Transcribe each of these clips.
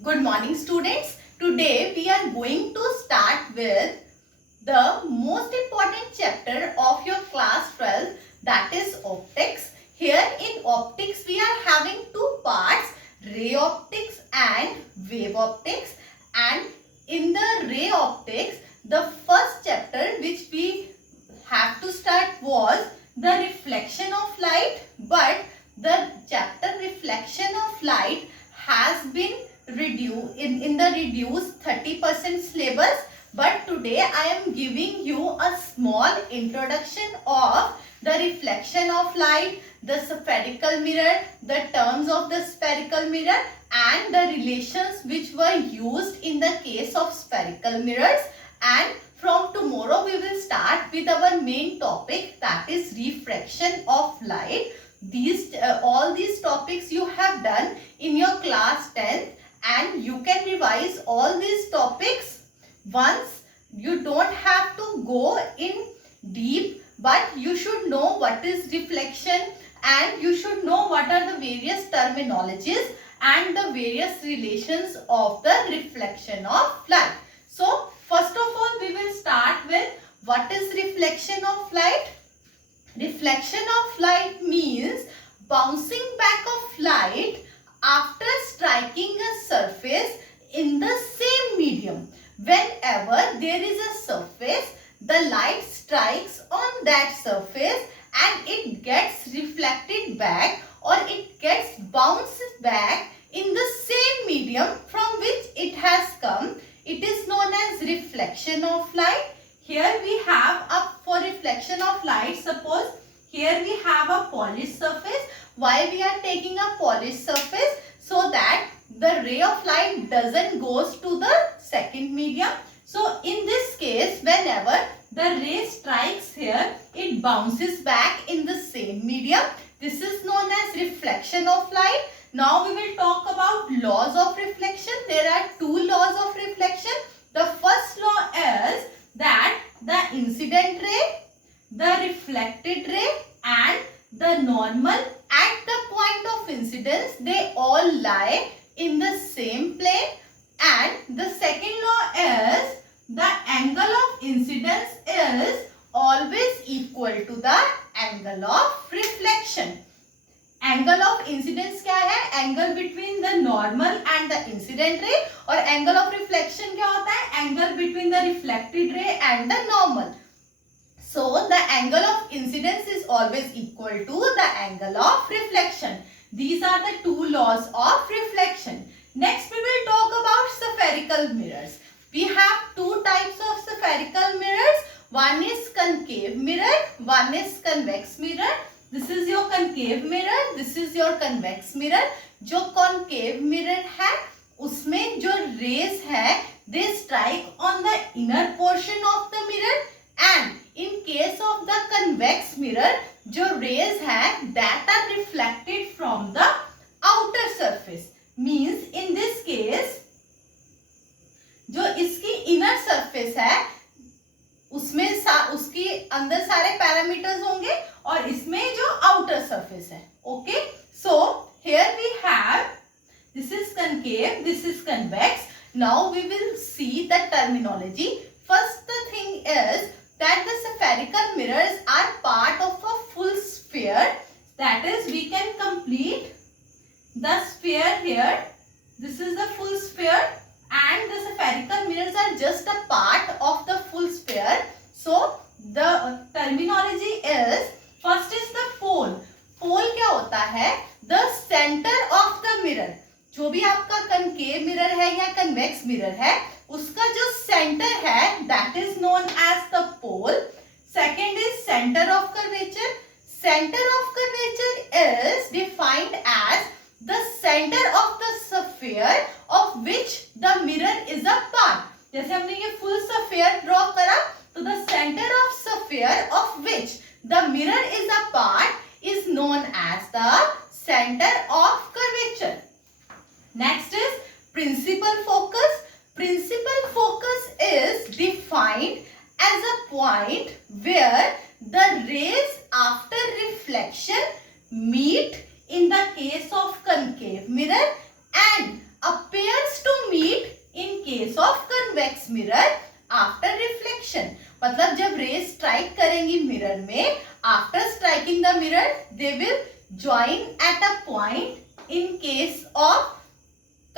Good morning students. Today we are going to start with the most important chapter of your class 12, that is optics. Here in optics we are having two parts, ray optics and wave optics, and in the ray optics the first chapter which we have to start was the reflection of light, but the chapter reflection of light has been in the reduced 30% syllabus, but today I am giving you a small introduction of the reflection of light, the spherical mirror, the terms of the spherical mirror and the relations which were used in the case of spherical mirrors. And from tomorrow we will start with our main topic, that is refraction of light. All these topics you have done in your class 10th, and you can revise all these topics once. You don't have to go in deep, but you should know what is reflection and you should know what are the various terminologies and the various relations of the reflection of light. So first of all we will start with what is reflection of light. Reflection of light means bouncing back of light after striking a surface in the same medium. Whenever there is a surface, the light strikes on that surface and it gets reflected back, or it gets bounced back in the same medium from which it has come. It is known as reflection of light. Here we have for reflection of light, suppose here we have a polished surface. Why we are taking a polished surface? So that the ray of light doesn't goes to the second medium. So in this case, whenever the ray strikes here, it bounces back in the same medium. This is known as reflection of light. Now we will talk about laws of reflection. There are two laws of reflection. The first law is that the incident ray, the reflected ray and the normal at the point of incidence, they all lie in the same plane. And the second law is the angle of incidence is always equal to the angle of reflection. Angle of incidence क्या है? Angle between the normal and the incident ray. और angle of reflection क्या होता है? Angle between the reflected ray and the normal. So the angle of incidence is always equal to the angle of reflection. These are the two laws of reflection. Next we will talk about spherical mirrors. We have two types of spherical mirrors. One is concave mirror, one is convex mirror. This is your concave mirror, this is your convex mirror. जो concave mirror है उसमें जो rays है they strike on the inner portion of the mirror, and in case of the convex mirror जो rays है that are reflected from the outer surface. Means in this case जो इसकी inner surface है उसमें उसकी अंदर सारे पैरामीटर्स होंगे और इसमें जो आउटर सरफेस है. Okay, so here we have this is concave, this is convex. Now we will see the terminology. First the thing is that the spherical mirrors are part of a full sphere. That is, we can complete the sphere here. This is the full sphere and the spherical mirrors are just a part of the full sphere. So the terminology is, first is the pole. Pole क्या होता है? The center of the mirror. जो भी आपका concave mirror है या convex mirror है उसका जो center है that is known as the pole. Second is center of curvature. Center of curvature is defined as the center of the sphere of which the mirror is a part. जैसे हमने ये full sphere draw करा तो the center of sphere of which the mirror is a part is known as the center of curvature. Next is principal focus. Principal focus is defined as a point where the rays after reflection meet in the case of concave mirror and appears to convex mirror after reflection. मतलब जब raise strike करेंगी mirror में, after striking the mirror they will join at a point in case of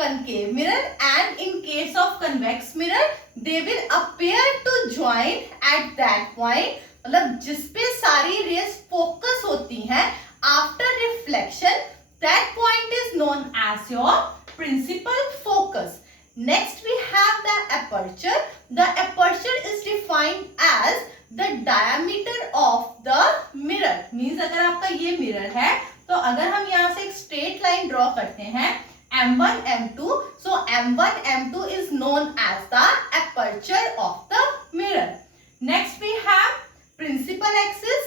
concave mirror, and in case of convex mirror they will appear to join at that point. मतलब जिसपे सारी raise focus होती हैं after reflection, that point is known as your principal focus. Next we have the aperture. The aperture is defined as the diameter of the mirror. Means अगर आपका ये mirror है तो अगर हम यहाँ से एक स्ट्रेट लाइन ड्रॉ करते हैं M1, M2. So M1, M2 is known as the aperture of the mirror. Next we have principal axis.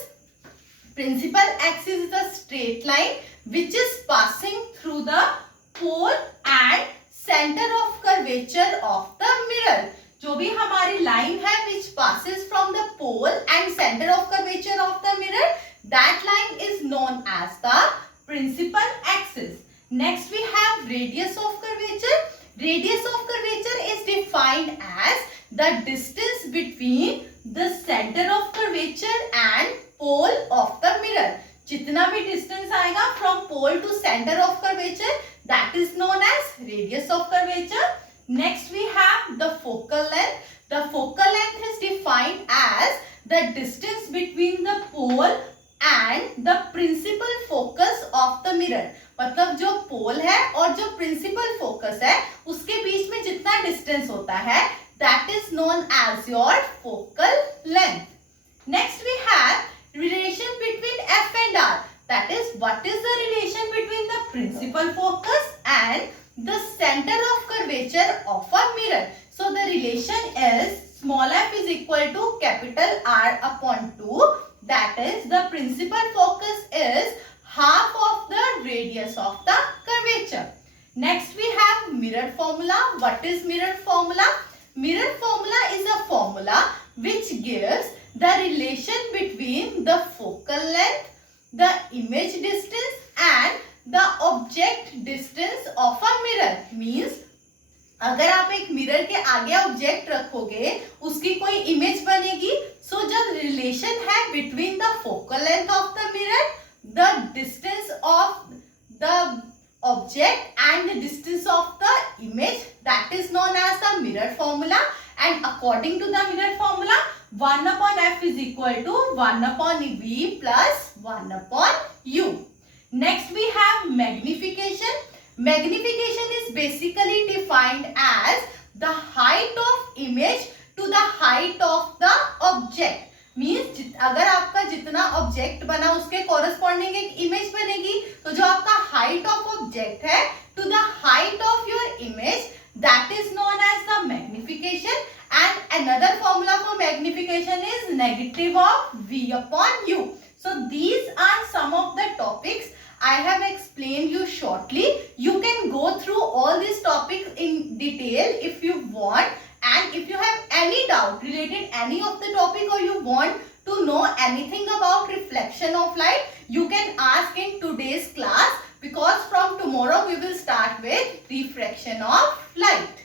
Principal axis is the straight line which is passing through the pole and center of curvature of the mirror. जो भी हमारी line है which passes from the pole and center of curvature of the mirror, that line is known as the principal axis. Next we have radius of curvature. Radius of curvature is defined as the distance between the center of curvature and pole of the mirror. जितना भी distance आएगा from pole to center of curvature, that is known as radius of curvature. Next we have the focal length. The focal length is defined as the distance between the pole and the principal focus of the mirror. मतलब जो पोल है और जो principal focus है उसके बीच में जितना distance होता है, that is known as your focal length. Next we have relation between F and R. That is, what is the relation between the principal focus and the center of curvature of a mirror? So the relation is small f is equal to capital R upon 2. That is, the principal focus is half of the radius of the curvature. Next we have mirror formula. What is mirror formula? Mirror formula is a formula which gives the relation between the focal length, the image distance and the object distance of a mirror. Means अगर आप एक mirror के आगे object रखोगे उसकी कोई image बनेगी. सो जब रिलेशन है between the focal length of the mirror, the distance of the object and the distance of the image, that is known as the mirror formula. And according to the mirror formula, 1 upon f is equal to 1 upon v plus 1 upon u. Next we have magnification. Magnification is basically defined as the height of image to the height of the object. Means अगर आपका जितना object बना उसके corresponding एक image बनेगी, तो जो आपका हाइट ऑफ ऑब्जेक्ट है to the height of your image, that is known as the magnification. And another formula for magnification is negative of v upon u. So these are some of the topics I have explained you shortly. You can go through all these topics in detail if you want. And if you have any doubt related any of the topic or you want to know anything about reflection of light, you can ask in today's class, because from tomorrow we will start with refraction of light.